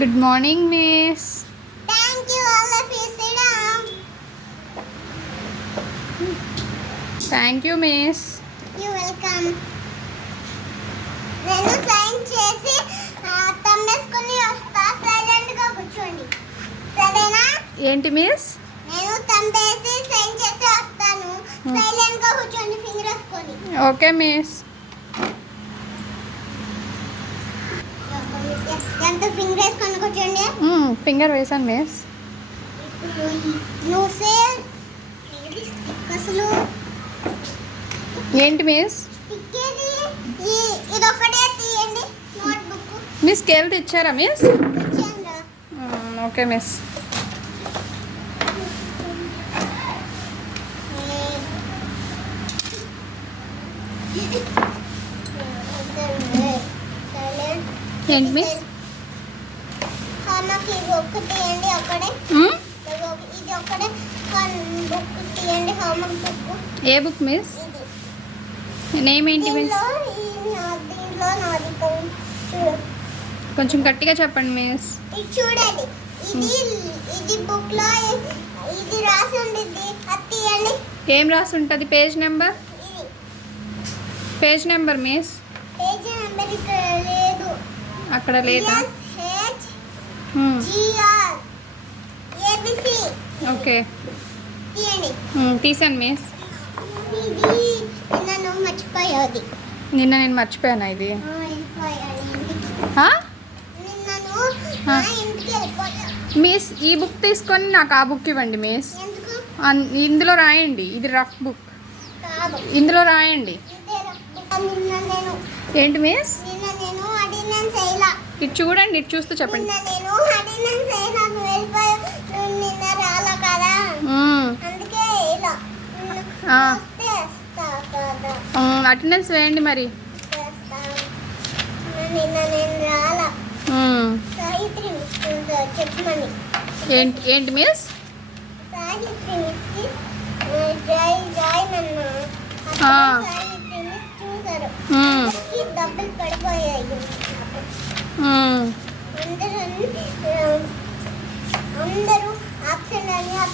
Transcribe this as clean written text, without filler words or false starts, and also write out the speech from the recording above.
Good morning, miss. Thank you, all of you. Sit down. Thank you, miss. You welcome. నేను sign చేసి తమ్మేసుకొని వస్తా. సైలెంట్గా కూర్చోండి, సరేనా? ఏంటి మిస్? నేను తమ్మేసి సైన్ చేసి వస్తాను. సైలెంట్గా కూర్చోండి, ఫింగర్ వేసుకొని. Okay miss. ఎంత ఫింగర్ వేసుకొని కూర్చోండి. ఫింగర్ వేసాను మిస్. నువ్వు సేల్ అసలు ఏంటి మిస్? టిక్కేది ఇదొక్కటే తీయండి. నోట్బుక్ మిస్ స్కేల్ తెచ్చారా మిస్? ఇచ్చేయండి. Okay miss. ఏంటి మిస్? నాకు ఇది ఒక్కటి తీయండి. అక్కడే ఇది ఒక్కడే బుక్ తీయండి. హోంవర్క్ బుక్ ఏ బుక్ మిస్? ఇది నేమ్ ఏంటి మిస్? దీంట్లో నాది చూడు. కొంచెం గట్టిగా చెప్పండి మిస్. ఇది చూడండి. ఇది బుక్ లో ఇది రాసి ఉండిద్ది. అది తీయండి. ఏం రాసి ఉంటుంది? Page number? ఇది page number miss? Page number ఇక్కడ లేదు. అక్కడ లేదా? GR ABC ఓకే తీయండి. తీసాను మిస్. ఇది నన్ను మర్చిపోయేది. నిన్న నేను మర్చిపోయాను ఇది. నిన్నను ఆ. ఇంటికి వెళ్ళిపోయా. మిస్ ఈ బుక్ తీసుకొని నాకు ఆ బుక్ ఇవ్వండి మిస్. ఎందుకు? ఇందులో రాయండి. ఇది రఫ్ బుక్. కాదు, ఇందులో రాయండి. ఇదే రఫ్. ఏంటి మిస్? నిన్న నేను అటెండెన్స్ వేయలా. ఇటు చూడండి, ఇటు చూస్తూ చెప్పండి. నిన్న నేను అటెండెన్స్ వేయలా. నువ్వు వెళ్ళిపోయా. నువ్వు నిన్న రాలా కదా, అందుకే ఇలా వస్తే వేస్తా కదా. అటెండెన్స్ వేయండి మరి. వేస్తా. నిన్న నేను రాలా. సాహిత్రి మిస్ చెప్పమని. ఏంటి ఏంటి మిస్? సాహిత్రి మిస్కి జై జై నన్ను ఆ. సాహిత్రి మిస్ చూసారు. మ్మ్. అందరికీ డబ్బులు పడిపోయాయి. అందరూ ఆప్షన్ అని